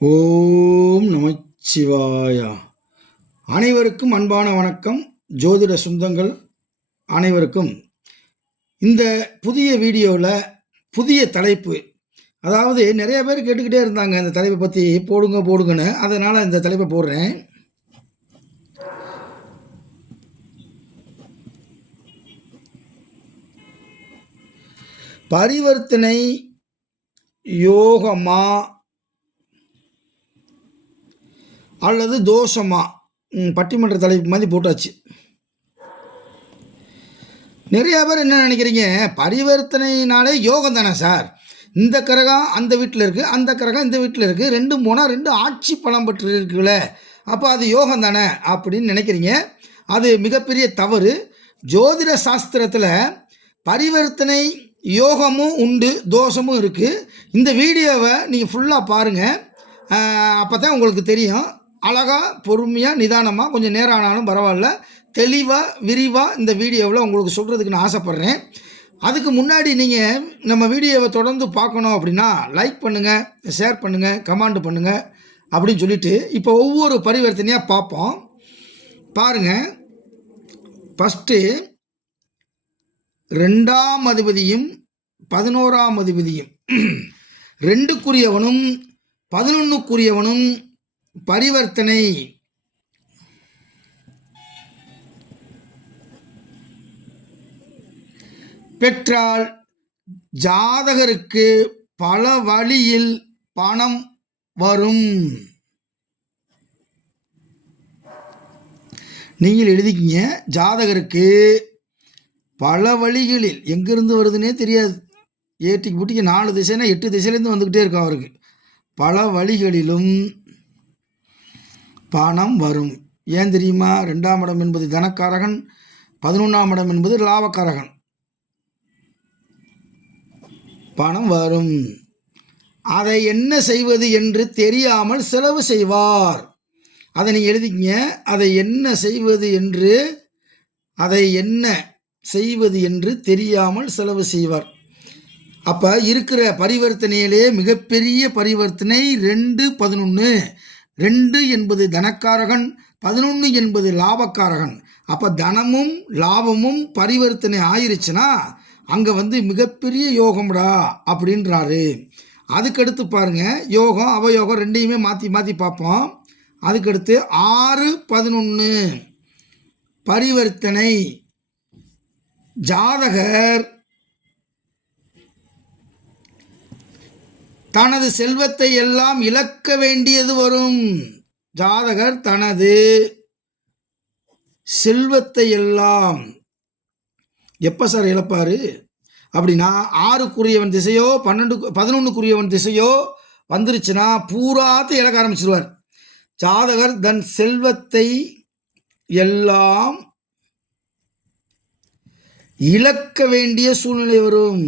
ஓம் நமச்சிவாயா. அனைவருக்கும் அன்பான வணக்கம். ஜோதிட சொந்தங்கள் அனைவருக்கும் இந்த புதிய வீடியோவில் புதிய தலைப்பு, அதாவது நிறைய பேர் கேட்டுக்கிட்டே இருந்தாங்க இந்த தலைப்பை பற்றி போடுங்கன்னு. அதனால் இந்த தலைப்பை போடுறேன். பரிவர்த்தனை யோகமா அல்லது தோஷமா? பட்டிமன்ற தலைப்பு மாதிரி போட்டாச்சு. நிறையா பேர் என்ன நினைக்கிறீங்க, பரிவர்த்தனைனாலே யோகம் தானே சார், இந்த கிரகம் அந்த வீட்டில் இருக்குது, அந்த கிரகம் இந்த வீட்டில் இருக்குது, ரெண்டும் போனால் ரெண்டு ஆட்சி பலம் பெற்று இருக்குல்ல, அப்போ அது யோகம் தானே அப்படின்னு நினைக்கிறீங்க. அது மிகப்பெரிய தவறு. ஜோதிட சாஸ்திரத்தில் பரிவர்த்தனை யோகமும் உண்டு, தோஷமும் இருக்குது. இந்த வீடியோவை நீங்கள் ஃபுல்லாக பாருங்கள், அப்போ தான் உங்களுக்கு தெரியும். அழகாக பொறுமையாக நிதானமாக கொஞ்சம் நேரம் ஆனாலும் பரவாயில்ல, தெளிவாக விரிவாக இந்த வீடியோவில் உங்களுக்கு சொல்கிறதுக்கு நான் ஆசைப்பட்றேன். அதுக்கு முன்னாடி நீங்கள் நம்ம வீடியோவை தொடர்ந்து பார்க்கணும் அப்படின்னா லைக் பண்ணுங்கள், ஷேர் பண்ணுங்கள், கமெண்ட் பண்ணுங்கள் அப்படின்னு சொல்லிவிட்டு இப்போ ஒவ்வொரு பரிவர்த்தனையாக பார்ப்போம். பாருங்கள், ஃபஸ்ட்டு 2ஆம் அதிபதியும் 11ஆம் அதிபதியும் 2க்குரியவனும் 11க்குரியவனும் பரிவர்த்தனை பெற்றால் ஜாதகருக்கு பல வழியில் பணம் வரும். நீங்கள் எழுதிக்கிங்க, ஜாதகருக்கு பல வழிகளில், எங்கிருந்து வருதுன்னே தெரியாது, ஏட்டிக்கு பூட்டிக்கு 4 திசைனா 8 திசையிலேருந்து வந்துக்கிட்டே இருக்கும். அவருக்கு பல வழிகளிலும் பணம் வரும். ஏன் தெரியுமா? 2ஆம் இடம் என்பது தனக்காரகன், 11ஆம் இடம் என்பது லாபக்காரகன். பணம் வரும். அதை என்ன செய்வது என்று தெரியாமல் செலவு செய்வார். அதை நீங்கள் எழுதிக்கிங்க, அதை என்ன செய்வது என்று தெரியாமல் செலவு செய்வார். அப்போ இருக்கிற பரிவர்த்தனையிலே மிகப்பெரிய பரிவர்த்தனை 2-11. 2 என்பது தனக்காரகன், 11 என்பது லாபக்காரகன். அப்போ தனமும் லாபமும் பரிவர்த்தனை ஆயிருச்சுன்னா அங்கே மிகப்பெரிய யோகம்டா அப்படின்றாரு. அதுக்கடுத்து பாருங்கள், யோகம் அவயோகம் ரெண்டையுமே மாற்றி மாற்றி பார்ப்போம். அதுக்கடுத்து 6-11 பரிவர்த்தனை. ஜாதகர் தனது செல்வத்தை எல்லாம் இழக்க வேண்டியது வரும். ஜாதகர் தனது செல்வத்தை எல்லாம் எப்போ சார் இழப்பார் அப்படின்னா, 6க்குரியவன் திசையோ 11க்குரியவன் திசையோ வந்துருச்சுன்னா பூராத்தை இழக்க ஆரம்பிச்சிருவார். ஜாதகர் தன் செல்வத்தை எல்லாம் இழக்க வேண்டிய சூழ்நிலை வரும்.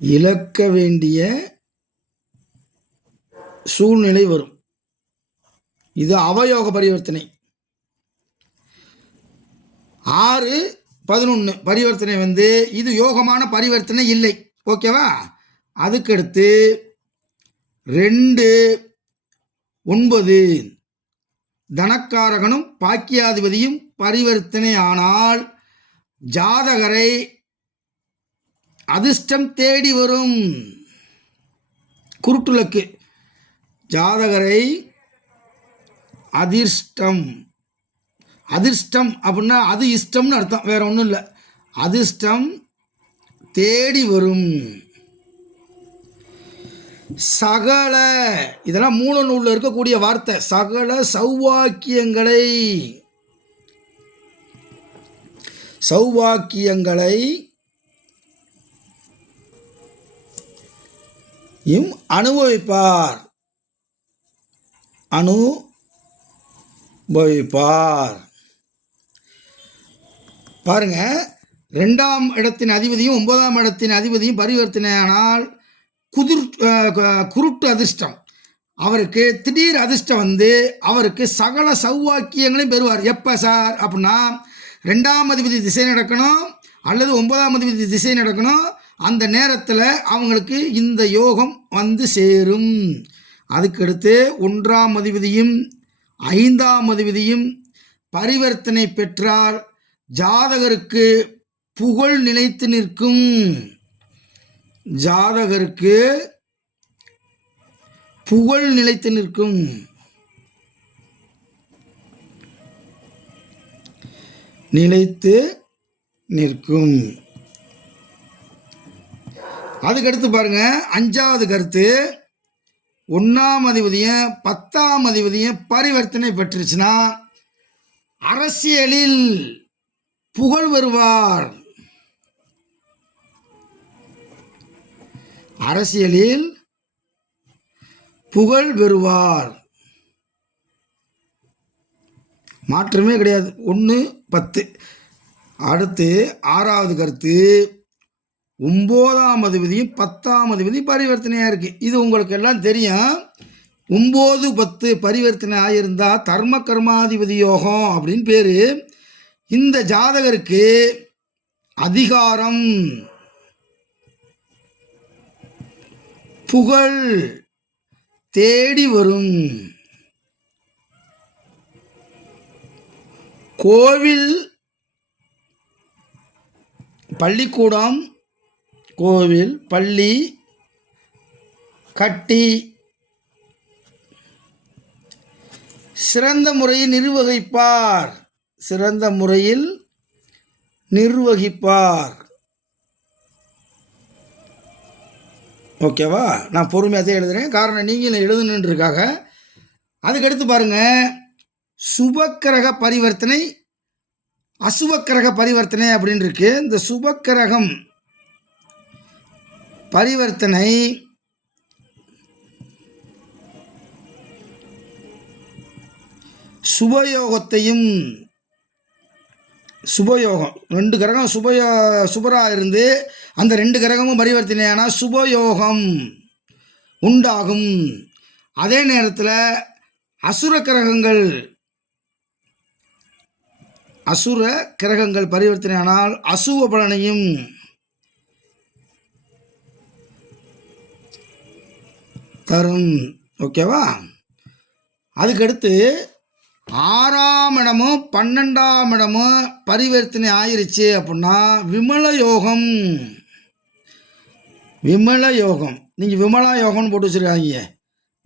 இழக்க வேண்டிய சூழ்நிலை வரும். இது அவயோக பரிவர்த்தனை. 6-11 பரிவர்த்தனை இது யோகமான பரிவர்த்தனை இல்லை. ஓகேவா? அதுக்கடுத்து 2-9 தனக்காரகனும் பாக்கியாதிபதியும் பரிவர்த்தனை ஆனால் ஜாதகரை அதிர்ஷ்டம் தேடி வரும். குருட்டுலக்கு ஜாதகரை அதிர்ஷ்டம் அப்படின்னா அது இஷ்டம்னு அர்த்தம், வேற ஒன்றும் இல்லை. அதிர்ஷ்டம் தேடி வரும். சகல, இதெல்லாம் மூல நூலில் இருக்கக்கூடிய வார்த்தை. சகல சௌவாக்கியங்களை அனுபவிப்பார். பாருங்க, 2ஆம் இடத்தின் அதிபதியும் 9ஆம் இடத்தின் அதிபதியும் பரிவர்த்தனையானால் குருட்டு அதிர்ஷ்டம். அவருக்கு திடீர் அதிர்ஷ்டம் அவருக்கு சகல சௌவாக்கியங்களையும் பெறுவார். எப்போ சார் அப்படின்னா, 2ஆம் அதிபதி திசை நடக்கணும், அல்லது 9ஆம் அதிபதி திசை நடக்கணும், அந்த நேரத்தில் அவங்களுக்கு இந்த யோகம் வந்து சேரும். அதுக்கடுத்து 1ஆம் அதிபதியும் 5ஆம் அதிபதியும் பரிவர்த்தனை பெற்றால் ஜாதகருக்கு புகழ் நிலைத்து நிற்கும். ஜாதகருக்கு புகழ் நிலைத்து நிற்கும். நிலைத்து நிற்கும். அதுக்கடுத்து பாருங்க, 5வது கருத்து, 1ஆம் அதிபதியும் 10ஆம் அதிபதியும் பரிவர்த்தனை பெற்றுச்சுன்னா அரசியலில் புகழ் வருவார். அரசியலில் புகழ் பெறுவார். மாற்றமே கிடையாது. 1, 10. அடுத்து 6வது கருத்து, 9ஆம் அதிபதியும் 10ஆம் அதிபதியும் பரிவர்த்தனையாக இருக்குது. இது உங்களுக்கு எல்லாம் தெரியும். 9, 10 பரிவர்த்தனை ஆகியிருந்தால் தர்ம கர்மாதிபதி யோகம் அப்படின்னு பேர். இந்த ஜாதகருக்கு அதிகாரம், புகழ் தேடி வரும். கோவில், பள்ளிக்கூடம், கோவில், பள்ளி கட்டி சிறந்த முறையில் நிர்வகிப்பார். சிறந்த முறையில் நிர்வகிப்பார். ஓகேவா? நான் பொறுமையாக தான் எழுதுகிறேன், காரணம் நீங்களும் எழுதணுன்றதுக்காக. அதுக்கடுத்து பாருங்கள், சுபக்கிரக பரிவர்த்தனை, அசுபக்கிரக பரிவர்த்தனை அப்படின்னு இருக்கு. இந்த சுபக்கிரகம் பரிவர்த்தனை சுபயோகத்தையும், சுபயோகம் 2 கிரகம் சுபராக இருந்து அந்த 2 கிரகமும் பரிவர்த்தனையான சுபயோகம் உண்டாகும். அதே நேரத்தில் அசுர கிரகங்கள் பரிவர்த்தனையானால் அசுப பலனையும் தரும். ஓகேவா? அதுக்கடுத்து 6ஆம் இடமும் 12ஆம் இடமும் பரிவர்த்தனை ஆயிருச்சு அப்படின்னா விமல யோகம். விமல யோகம், நீங்கள் விமலா யோகம்னு போட்டு வச்சுருக்காங்க.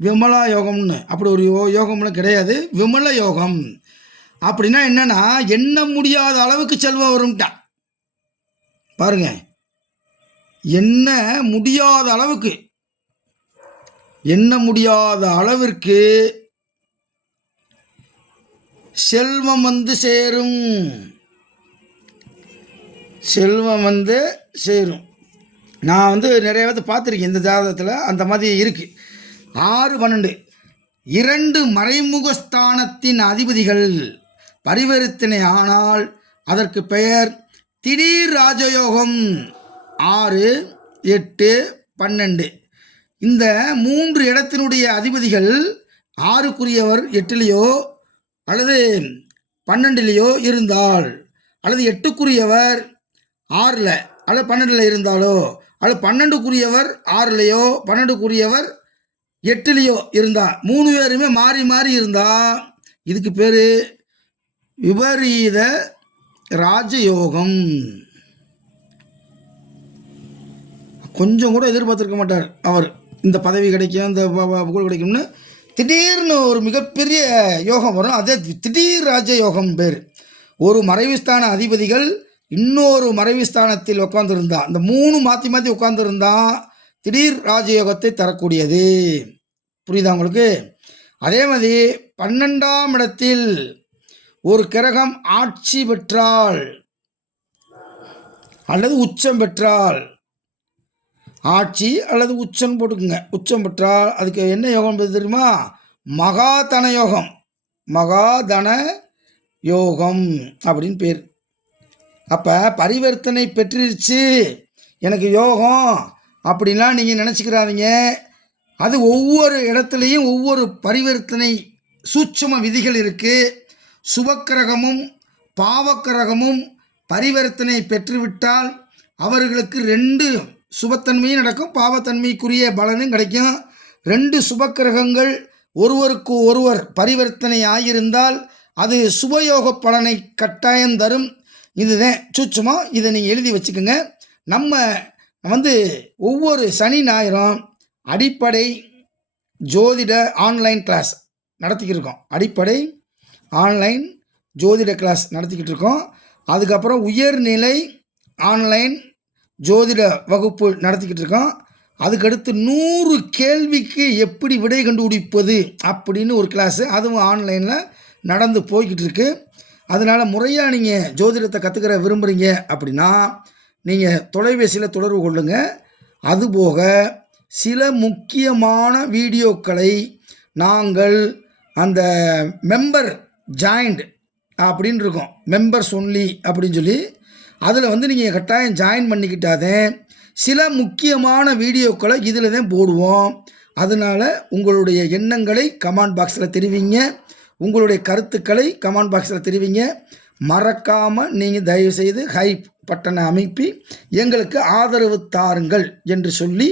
விமலா யோகம்னு அப்படி ஒரு யோகம்லாம் கிடையாது. விமல யோகம் அப்படின்னா என்னன்னா, எண்ண முடியாத அளவுக்கு செல்வம் வரும்ட்டா. பாருங்க, எண்ண முடியாத அளவுக்கு, எண்ண முடியாத அளவிற்கு செல்வம் வந்து சேரும். செல்வம் வந்து சேரும். நான் வந்து நிறைய பார்த்துருக்கேன் இந்த ஜாதகத்தில், அந்த மாதிரி இருக்குது. 6, 12 2 மறைமுகஸ்தானத்தின் அதிபதிகள் பரிவர்த்தனை ஆனால் அதற்கு பெயர் திடீர் ராஜயோகம். 6, 8, 12 இந்த 3 இடத்தினுடைய அதிபதிகள் 6க்குரியவர் 8லேயோ அல்லது 12லேயோ இருந்தால், அல்லது 8க்குரியவர் 6ல் அல்லது 12ல் இருந்தாலோ, அல்லது 12க்குரியவர் 6லேயோ 12க்குரியவர் 8லேயோ இருந்தால், 3 பேருமே மாறி மாறி இருந்தால் இதுக்கு பேர் விபரீத ராஜயோகம். கொஞ்சம் கூட எதிர்பார்த்துருக்க மாட்டார் அவர், இந்த பதவி கிடைக்கும், இந்த புகழ் கிடைக்கும்னு. திடீர்னு ஒரு மிகப்பெரிய யோகம் வரும், அதே திடீர் ராஜயோகம் பேர். ஒரு மறைவுஸ்தான அதிபதிகள் இன்னொரு மறைவுஸ்தானத்தில் உட்காந்துருந்தா, இந்த 3 மாற்றி மாற்றி உட்காந்துருந்தா திடீர் ராஜயோகத்தை தரக்கூடியது. புரியுதா உங்களுக்கு? அதே மாதிரி 12ஆம் இடத்தில் ஒரு கிரகம் ஆட்சி பெற்றால் அல்லது உச்சம் பெற்றால், ஆட்சி அல்லது உச்சம் போட்டுக்குங்க, உச்சம் பெற்றால் அதுக்கு என்ன யோகம் தெரியுமா? மகாதன யோகம். மகாதன யோகம் அப்படின்னு பேர். அப்போ பரிவர்த்தனை பெற்றுருச்சு எனக்கு யோகம் அப்படின்லாம் நீங்கள் நினச்சிக்கிறாதீங்க. அது ஒவ்வொரு இடத்துலையும் ஒவ்வொரு பரிவர்த்தனை சூட்சும விதிகள் இருக்குது. சுபக்கிரகமும் பாவக்கிரகமும் பரிவர்த்தனை பெற்றுவிட்டால் அவர்களுக்கு 2 சுபத்தன்மையும் நடக்கும், பாவத்தன்மைக்குரிய பலனும் கிடைக்கும். 2 சுபக்கிரகங்கள் ஒருவருக்கு ஒருவர் பரிவர்த்தனை ஆகியிருந்தால் அது சுபயோக பலனை கட்டாயம் தரும். இதுதான் சூட்சுமம். இதை நீங்கள் எழுதி வச்சுக்கோங்க. நம்ம ஒவ்வொரு சனி ஞாயிறும் அடிப்படை ஜோதிட ஆன்லைன் கிளாஸ் நடத்திக்கிட்டு இருக்கோம். அடிப்படை ஆன்லைன் ஜோதிட கிளாஸ் நடத்திக்கிட்டு இருக்கோம். அதுக்கப்புறம் உயர்நிலை ஆன்லைன் ஜோதிட வகுப்பு நடத்திக்கிட்டு இருக்கோம். அதுக்கடுத்து 100 கேள்விக்கு எப்படி விடை கண்டுபிடிப்பது அப்படின்னு ஒரு கிளாஸு, அதுவும் ஆன்லைனில் நடந்து போய்கிட்டு இருக்கு. அதனால் முறையாக நீங்கள் ஜோதிடத்தை கற்றுக்கிற விரும்புகிறீங்க அப்படின்னா நீங்கள் தொலைபேசியில் தொடர்பு கொள்ளுங்கள். அதுபோக சில முக்கியமான வீடியோக்களை நாங்கள் அந்த மெம்பர் ஜாயின்ட் அப்படின்னு இருக்கோம், மெம்பர்ஸ் ஒன்லி அப்படின்னு சொல்லி, அதில் நீங்கள் கட்டாயம் ஜாயின் பண்ணிக்கிட்டாதே சில முக்கியமான வீடியோக்களை இதில் தான் போடுவோம். அதனால் உங்களுடைய எண்ணங்களை கமெண்ட் பாக்ஸில் தெரிவிங்க, உங்களுடைய கருத்துக்களை கமெண்ட் பாக்ஸில் தெரிவிங்க. மறக்காமல் நீங்கள் தயவுசெய்து ஹைப் பட்டனை அமைப்பி எங்களுக்கு ஆதரவு தாருங்கள் என்று சொல்லி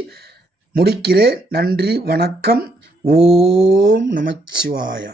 முடிக்கிறேன். நன்றி, வணக்கம். ஓம் நமச்சிவாய.